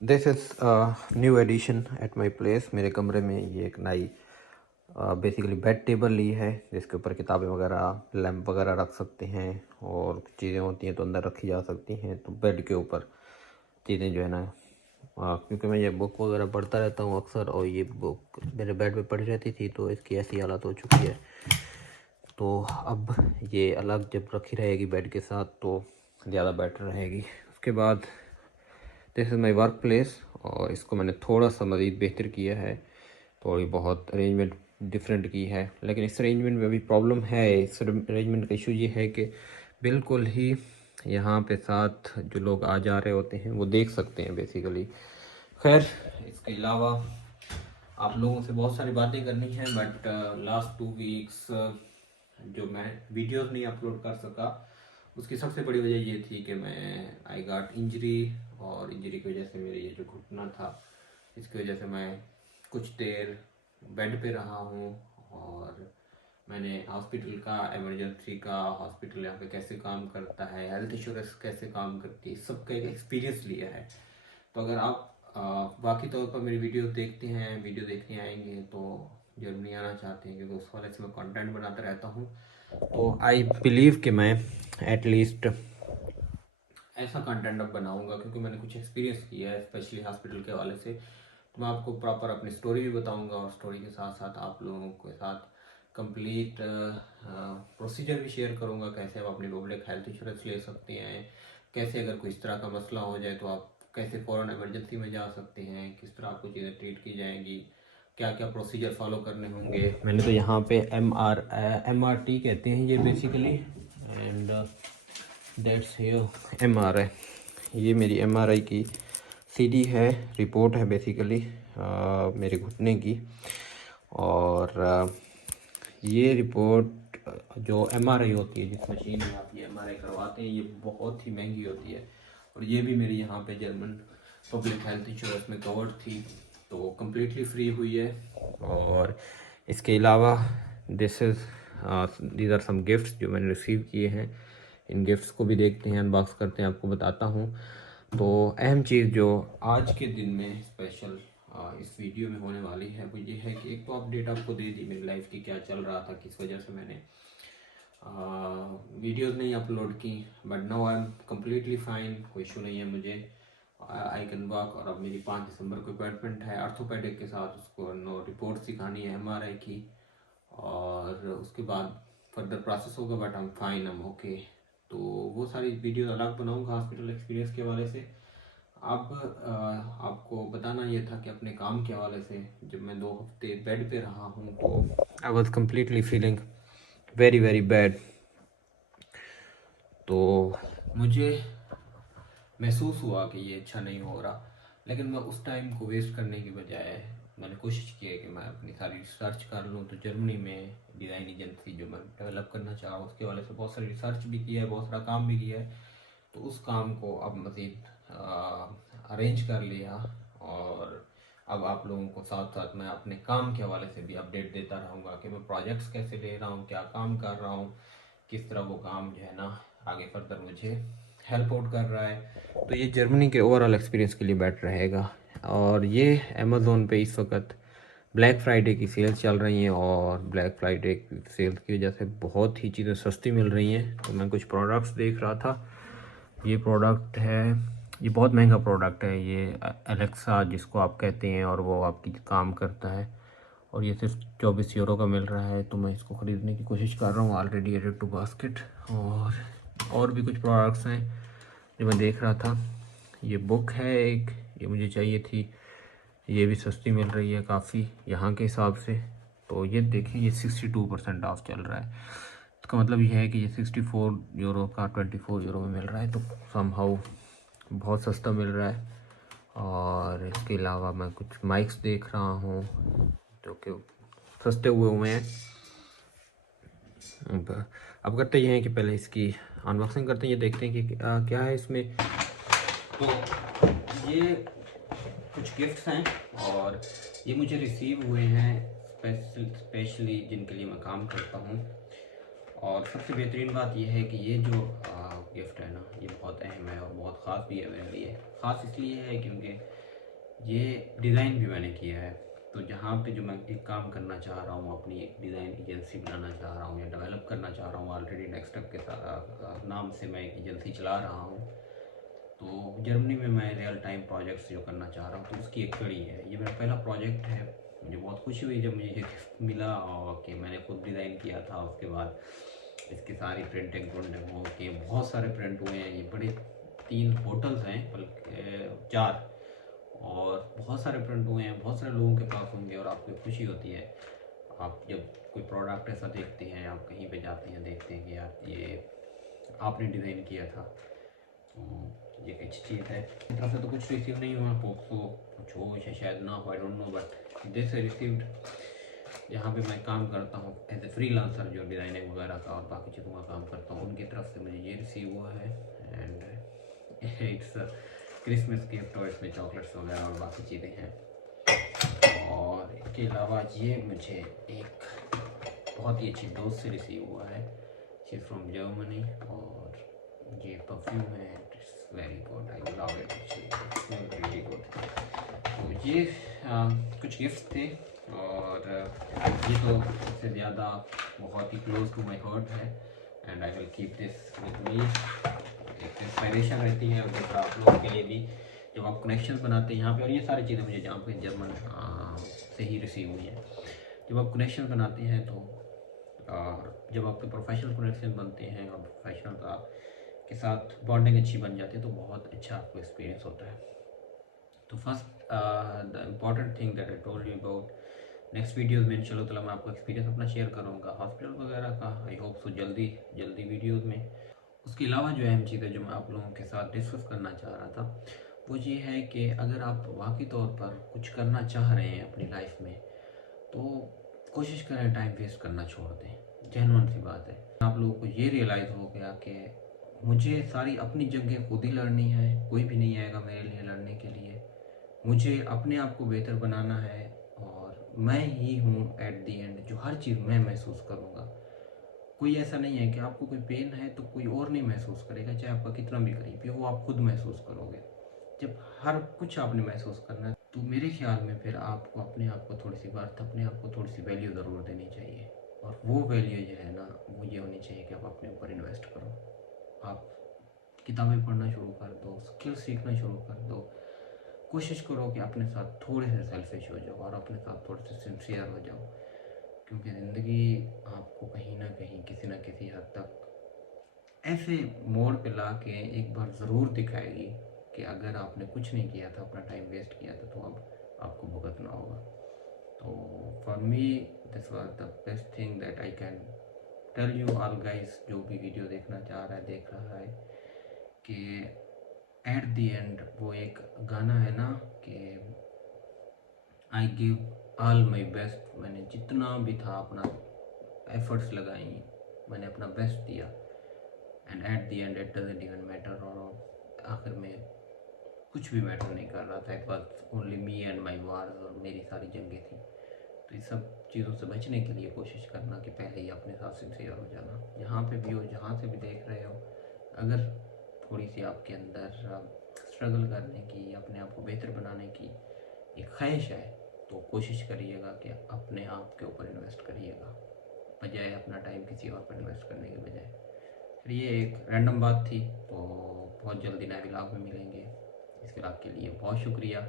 This is new addition at my place. मेरे कमरे में ये एक नई बेसिकली बेड टेबल ली है, जिसके ऊपर किताबें वगैरह, लैंप वगैरह रख सकते हैं और कुछ चीज़ें होती हैं तो अंदर रखी जा सकती हैं। तो बेड के ऊपर चीज़ें जो है ना, क्योंकि मैं ये बुक वगैरह पढ़ता रहता हूँ अक्सर, और ये बुक मेरे बेड पे पड़ी रहती थी तो इसकी ऐसी हालत हो चुकी है। तो अब ये अलग जब रखी रहेगी बेड के साथ तो ज़्यादा बेटर रहेगी। उसके बाद this is my work place, और इसको मैंने थोड़ा सा मज़ीद बेहतर किया है। थोड़ी बहुत अरेंजमेंट डिफरेंट की है, लेकिन इस अरेंजमेंट में अभी प्रॉब्लम है। इस अरेंजमेंट का इशू ये है कि बिल्कुल ही यहाँ पे साथ जो लोग आ जा रहे होते हैं वो देख सकते हैं बेसिकली। खैर, इसके अलावा आप लोगों से बहुत सारी बातें करनी है, बट लास्ट 2 वीक्स जो मैं वीडियोस नहीं अपलोड कर सका, उसकी सबसे बड़ी वजह ये थी कि मैं आई गॉट इंजरी, और इंजरी की वजह से मेरे ये जो घुटना था, इसकी वजह से मैं कुछ देर बेड पे रहा हूँ। और मैंने हॉस्पिटल का, इमरजेंसी का, हॉस्पिटल यहाँ पे कैसे काम करता है, हेल्थ इंश्योरेंस कैसे काम करती है, सबका एक एक्सपीरियंस लिया है। तो अगर आप बाकी तौर पर मेरी वीडियो देखने आएंगे तो जर्मनी आना चाहते हैं, क्योंकि उस वाले से मैं कंटेंट बनाता रहता हूँ, तो आई बिलीव कि मैं एटलीस्ट ऐसा कंटेंट अब बनाऊंगा, क्योंकि मैंने कुछ एक्सपीरियंस किया है स्पेशली हॉस्पिटल के हवाले से। तो मैं आपको प्रॉपर अपनी स्टोरी भी बताऊंगा, और स्टोरी के साथ साथ आप लोगों के साथ कंप्लीट प्रोसीजर भी शेयर करूंगा, कैसे आप अपनी पब्लिक हेल्थ इंश्योरेंस ले सकते हैं, कैसे अगर कोई इस तरह का मसला हो जाए तो आप कैसे फ़ौरन इमरजेंसी में जा सकते हैं, किस तरह आपको चीज़ें ट्रीट की जाएंगी, क्या क्या प्रोसीजर फॉलो करने होंगे। मैंने तो यहाँ पे MRT कहते हैं ये basically, and that's here MRI। ये मेरी MRI की CD है, रिपोर्ट है बेसिकली मेरे घुटने की। और ये रिपोर्ट जो MRI होती है, जिस मशीन में आप ये MRI करवाते हैं, ये बहुत ही महंगी होती है, और ये भी मेरी यहाँ पे जर्मन पब्लिक हेल्थ इंश्योरेंस में कवर्ड थी, तो कम्प्लीटली फ्री हुई है। और इसके अलावा this is these are some gifts जो मैंने रिसीव किए हैं। इन गिफ्ट्स को भी देखते हैं, अनबॉक्स करते हैं, आपको बताता हूँ। तो अहम चीज़ जो आज के दिन में स्पेशल इस वीडियो में होने वाली है वो ये है कि एक तो अपडेट आपको दे दी मेरी लाइफ की, क्या चल रहा था, किस वजह से मैंने वीडियोस नहीं अपलोड की, but now I am completely fine, कोई इशू नहीं है मुझे, आई कैन वर्क। और अब मेरी 5 दिसंबर को अपॉइंटमेंट है आर्थोपेडिक के साथ, उसको नो रिपोर्ट सिखानी है MRI की, और उसके बाद फर्दर प्रोसेस होगा, but I am fine, I am okay. तो वो सारी वीडियो अलग बनाऊंगा हॉस्पिटल एक्सपीरियंस के हवाले से। अब आपको बताना ये था कि अपने काम के हवाले से, जब मैं 2 हफ्ते बेड पे रहा हूँ तो I was completely feeling very very bad. तो मुझे महसूस हुआ कि ये अच्छा नहीं हो रहा, लेकिन मैं उस टाइम को वेस्ट करने की बजाय मैंने कोशिश की है कि मैं अपनी सारी रिसर्च कर लूँ। तो जर्मनी में डिज़ाइन एजेंसी जो मैं डेवलप करना चाह रहा हूँ, उसके वाले से बहुत सारी रिसर्च भी किया है, बहुत सारा काम भी किया है। तो उस काम को अब मज़ीद अरेंज कर लिया, और अब आप लोगों को साथ साथ मैं अपने काम के हवाले से भी अपडेट देता रहूँगा कि मैं प्रोजेक्ट्स कैसे ले रहा हूँ, क्या काम कर रहा हूँ, किस तरह वो काम जो है ना आगे फर्दर मुझे हेल्प आउट कर रहा है। तो ये जर्मनी के ओवरऑल एक्सपीरियंस के लिए बेटर रहेगा। और ये अमेज़ोन पे इस वक्त ब्लैक फ्राइडे की सेल्स चल रही हैं, और ब्लैक फ्राइडे की सेल्स की वजह से बहुत ही चीज़ें सस्ती मिल रही हैं। तो मैं कुछ प्रोडक्ट्स देख रहा था। ये प्रोडक्ट है, ये बहुत महंगा प्रोडक्ट है, ये एलेक्सा जिसको आप कहते हैं, और वो आपकी काम करता है, और ये सिर्फ 24 यूरो का मिल रहा है। तो मैं इसको ख़रीदने की कोशिश कर रहा हूँ, ऑलरेडी एडेड टू बास्केट। और भी कुछ प्रोडक्ट्स हैं जो मैं देख रहा था। ये बुक है एक, ये मुझे चाहिए थी, ये भी सस्ती मिल रही है काफ़ी यहाँ के हिसाब से। तो ये देखिए, ये 62% ऑफ चल रहा है। इसका मतलब ये है कि ये 64 यूरो का 24 यूरो में मिल रहा है, तो समहाउ बहुत सस्ता मिल रहा है। और इसके अलावा मैं कुछ माइक्स देख रहा हूँ जो कि सस्ते हुए हैं। अब करते ये हैं कि पहले इसकी अनबॉक्सिंग करते हैं, ये देखते हैं कि क्या है इसमें। तो ये कुछ गिफ्ट्स हैं, और ये मुझे रिसीव हुए हैं स्पेशली जिनके लिए मैं काम करता हूँ। और सबसे बेहतरीन बात यह है कि ये जो गिफ्ट है ना, ये बहुत अहम है और बहुत ख़ास भी है मेरे लिए। ख़ास इसलिए है क्योंकि ये डिज़ाइन भी मैंने किया है। तो जहाँ पे जो मैं एक काम करना चाह रहा हूँ, अपनी एक डिज़ाइन एजेंसी बनाना चाह रहा हूँ या डेवलप करना चाह रहा हूँ, ऑलरेडी नेक्स्टअप के नाम से मैं एक एजेंसी चला रहा हूँ। तो जर्मनी में मैं रियल टाइम प्रोजेक्ट्स जो करना चाह रहा हूँ, तो उसकी एक कड़ी है। ये मेरा पहला प्रोजेक्ट है। मुझे बहुत खुशी हुई जब मुझे ये गिफ्ट मिला और कि मैंने खुद डिज़ाइन किया था। उसके बाद इसकी सारी प्रिंटिंग प्रिंटिंग हो के बहुत सारे प्रिंट हुए हैं। ये बड़े 3 होटल्स हैं, बल्कि 4, और बहुत सारे प्रिंट हुए हैं। बहुत सारे लोगों के पास होंगे और आपको खुशी होती है आप जब कोई प्रोडक्ट ऐसा देखते हैं, आप कहीं पे जाते हैं देखते हैं कि यार ये आपने डिज़ाइन किया था। तो ये एक अच्छी चीज़ है। मेरी तरफ से तो कुछ रिसीव नहीं हुआ, होप सो कुछ हो या शायद ना हो, I don't know, but this I received. जहाँ पे मैं काम करता हूँ एज ए फ्रीलांसर, जो डिज़ाइनिंग वगैरह का और बाकी चीज़ों का काम करता हूँ, उनकी तरफ से मुझे ये रिसीव हुआ है। एंड इट्स क्रिसमस गिफ्ट और इसमें चॉकलेट्स वगैरह और बाकी चीज़ें हैं। और इसके अलावा ये मुझे एक बहुत ही अच्छी दोस्त से रिसीव हुआ है। शी इज़ फ्रॉम जर्मनी और ये परफ्यूम है। It's very good, I love it actually, really good. तो ये कुछ गिफ्ट्स थे। और ये तो सबसे ज़्यादा बहुत ही क्लोज टू माई हार्ट है and I will keep this with me. एक इंस्पायरेशन रहती है और दूसरा आप लोगों के लिए भी, जब आप कनेक्शन बनाते हैं यहाँ पे। और ये सारी चीज़ें मुझे जहाँ पे जर्मन से ही रिसीव हुई हैं। जब आप कनेक्शन बनाते हैं तो जब आपके प्रोफेशनल कनेक्शन बनते हैं और प्रोफेशनल का के साथ बॉन्डिंग अच्छी बन जाती है तो बहुत अच्छा आपको एक्सपीरियंस होता है। तो first the important thing that I told you about, next videos में इंशाल्लाह मैं आपको एक्सपीरियंस अपना शेयर करूँगा हॉस्पिटल वगैरह का। आई होप सो जल्दी जल्दी वीडियोज़ में। उसके अलावा जो अहम चीज़ है जो मैं आप लोगों के साथ डिस्कस करना चाह रहा था, वो ये है कि अगर आप वाकई तौर पर कुछ करना चाह रहे हैं अपनी लाइफ में, तो कोशिश करें टाइम वेस्ट करना छोड़ दें। जेन्युइन सी बात है। आप लोगों को ये रियलाइज़ हो गया कि मुझे सारी अपनी जंगें खुद ही लड़नी है, कोई भी नहीं आएगा मेरे लिए लड़ने के लिए। मुझे अपने आप को बेहतर बनाना है और मैं ही हूँ एट द एंड जो हर चीज़ मैं महसूस करूँगा। कोई ऐसा नहीं है कि आपको कोई पेन है तो कोई और नहीं महसूस करेगा, चाहे आपका कितना भी करीब है, वो आप खुद महसूस करोगे। जब हर कुछ आपने महसूस करना है तो मेरे ख्याल में फिर आपको अपने आप को थोड़ी सी वर्थ, अपने आप को थोड़ी सी वैल्यू ज़रूर देनी चाहिए। और वो वैल्यू जो है ना, वो ये होनी चाहिए कि आप अपने ऊपर इन्वेस्ट करो। आप किताबें पढ़ना शुरू कर दो, स्किल सीखना शुरू कर दो। कोशिश करो कि अपने साथ थोड़े से सेल्फिश हो जाओ और अपने साथ थोड़े से सिंसियर हो जाओ, क्योंकि ज़िंदगी आपको कहीं ना कहीं किसी न किसी हद तक ऐसे मोड़ पे ला के एक बार ज़रूर दिखाएगी कि अगर आपने कुछ नहीं किया था, अपना टाइम वेस्ट किया था, तो अब आपको भुगतना होगा। तो for me this was the best thing that I can tell you all guys. जो भी वीडियो देखना चाह रहा है, देख रहा है, कि एट द एंड वो एक गाना है ना कि I give all my best. मैंने जितना भी था अपना एफर्ट्स लगाई, मैंने अपना बेस्ट दिया and at the end it doesn't even matter. और आखिर में कुछ भी मैटर नहीं कर रहा था। It was only me and my wars, और मेरी सारी जंगें थी। तो इस सब चीज़ों से बचने के लिए कोशिश करना कि पहले ही अपने साथ सिंसियर हो जाना। जहाँ पे भी हो, जहाँ से भी देख रहे हो, अगर थोड़ी सी आपके अंदर स्ट्रगल करने की, अपने आप को बेहतर बनाने की एक ख्वाहिश है, तो कोशिश करिएगा कि अपने आप के ऊपर इन्वेस्ट करिएगा, बजाय अपना टाइम किसी और पर इन्वेस्ट करने के बजाय। फिर ये एक रैंडम बात थी। तो बहुत जल्दी नए व्लॉग में मिलेंगे। इस व्लॉग के लिए बहुत शुक्रिया।